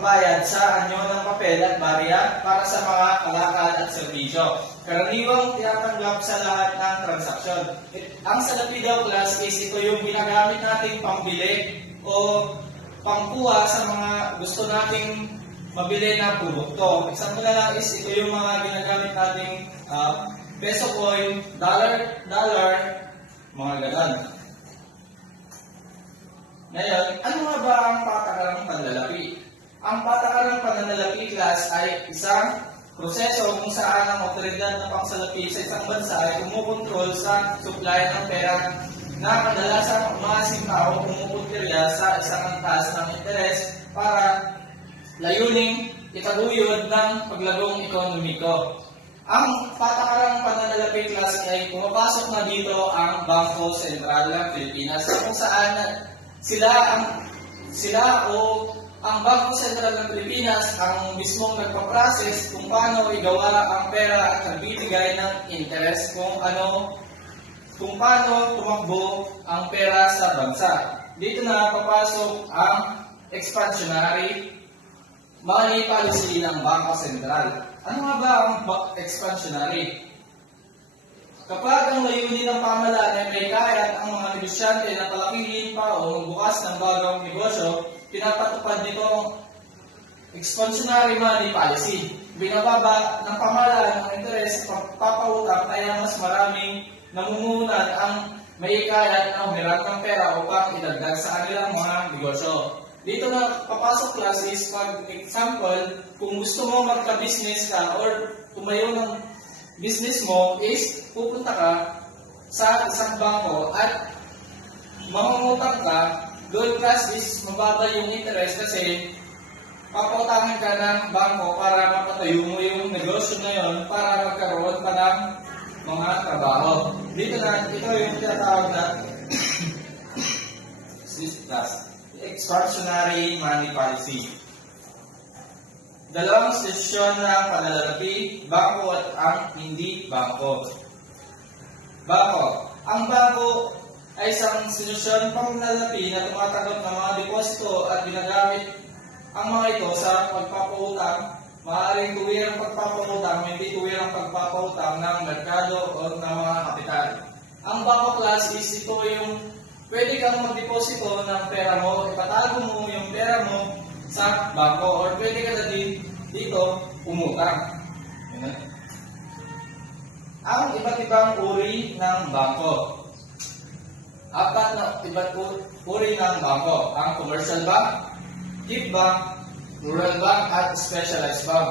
pambayad sa anyo ng papel at barya para sa mga kalakal at serbisyo. Karaniwang tinatanggap sa lahat ng transaksyon. Ang salapi daw class is ito yung ginagamit nating pambili o pangkuha sa mga gusto nating mabili na produkto. Example na lang is ito yung mga ginagamit nating peso coin, dollar, mga ganon. Ngayon, ano nga ba ang patakarang panlalapi? Ang patakarang panlalapi class ay isang proseso kung saan ang otoridad na pangsalapi sa isang bansa ay kumukontrol sa supply ng pera na kadalasang umaasing tao pumupuntirya sa isang antas ng interes para layuning itaguyod ng paglagong ekonomiko. Ang patakarang pananalapi class ay pumapasok na dito ang Bangko Sentral ng Pilipinas kung saan ang Bangko Sentral ng Pilipinas ang mismong nagpa-process kung paano igawa ang pera at nagbibigay ng interest kung paano tumakbo ang pera sa bansa. Dito na papasok ang expansionary money policy ng Bangko Sentral. Ano nga ba ang expansionary? Kapag ang layunin ng pamahalaan ay may kayat ang mga negosyante na palakihin pa o magbukas ng bagong negosyo, pinapatupad nito ang expansionary money policy. Binababa ng pamahalaan ang interes sa pagpapautang kaya mas maraming namumuhunan ang may kayat na humiram ng pera upang idagdag sa kanilang mga negosyo. Dito na papasok class is pag example, kung gusto mo magka-business ka or tumayo ng business mo is pupunta ka sa isang bangko at mangungutang ka, doon class is mababa yung interest kasi papautangin ka ng bangko para mapatayo mo yung negosyo na yun para magkaroon pa ng mga trabaho. Dito na, ito yung tinatawag na expansionary money policy. Dalawang institusyon ng panlalaki, bangko at ang hindi bangko. Bangko. Ang bangko ay isang institusyon panlalaki na tumatanggap ng mga deposito at ginagamit ang mga ito sa pagpapautang. Maaaring tuwirang pagpapautang, hindi tuwirang pagpapautang ng merkado o ng mga kapital. Ang bangko class is ito yung pwede kang magdeposito ng pera mo, ipatago mo yung pera mo sa bangko or pwede ka na dito umutang. Ang iba't ibang uri ng bangko. Apat na iba't uri ng bangko. Ang commercial bank, gift bank, rural bank, at specialized bank.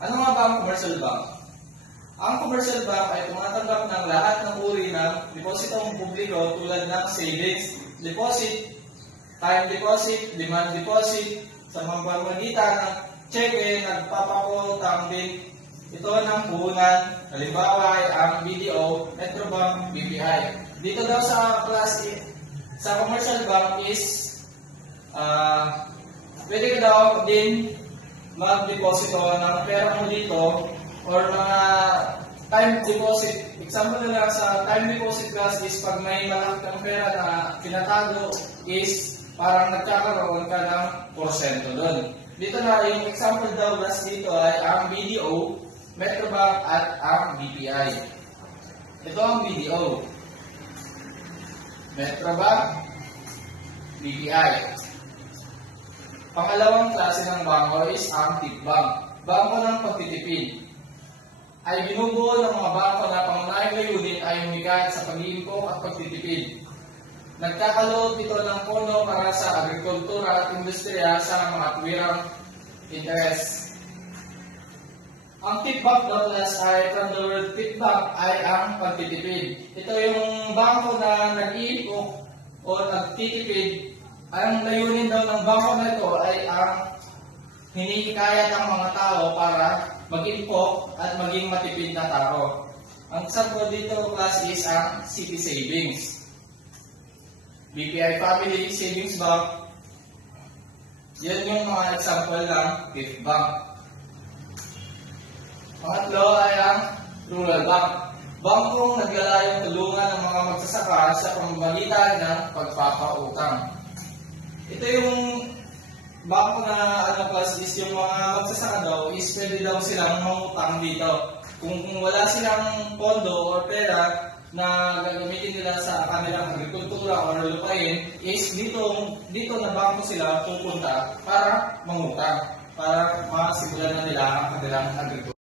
Ano nga ba ang commercial bank? Ang commercial bank ay tumatanggap ng lahat ng uri ng depositong publiko tulad ng savings, deposit, time deposit, demand deposit, sa pamamagitan ng cheque, nagpapautang din ito ng puhunan, halimbawa ay ang BDO, Metrobank, BPI. Dito daw sa class sa commercial bank is pwede ka daw din mag-deposito ng pera mo dito or mga time deposit. Example na lang sa time deposit class is pag may malaki kang pera na pinatago is parang nagkakaroon ka ng porsyento doon. Dito na yung example daw class dito ay ang BDO, Metrobank at ang BPI. Ito ang BDO, Metrobank, BPI. Pangalawang klase ng bangko is ang tip bank. Bangko ng pagtitipid. Ay binubuo ng mga bangko na pangunahing layunin ay humikat sa pag-iimpok at pagtitipid. Nagkakaloob ito ng pono para sa agrikultura at industriya sa mga tuwirang interes. Ang tip bank daw class ay from the word tip bank ay ang pagtitipid. Ito yung bangko na nag-iimpok o nagtitipid. Ang layunin daw ng bangko na ito ay ang hinihikayat ang mga tao para mag-impok at maging matipid na tao. Ang example dito class is ang City Savings, BPI Family Savings Bank. Yan yung mga example ng gift bank. Pangatlo ay ang rural bank. Bangkong naglalayong tulungan ng mga magsasaka sa pamamagitan ng pagpapautang. Ito yung bangko na ano class is yung mga magsasaka daw is pwede daw silang mangutang dito. Kung wala silang pondo or pera na gagamitin nila sa kanilang agrikultura o lupain, is dito na bangko sila pupunta para mangutang, para masimulan na nila ang kanilang agrikultura.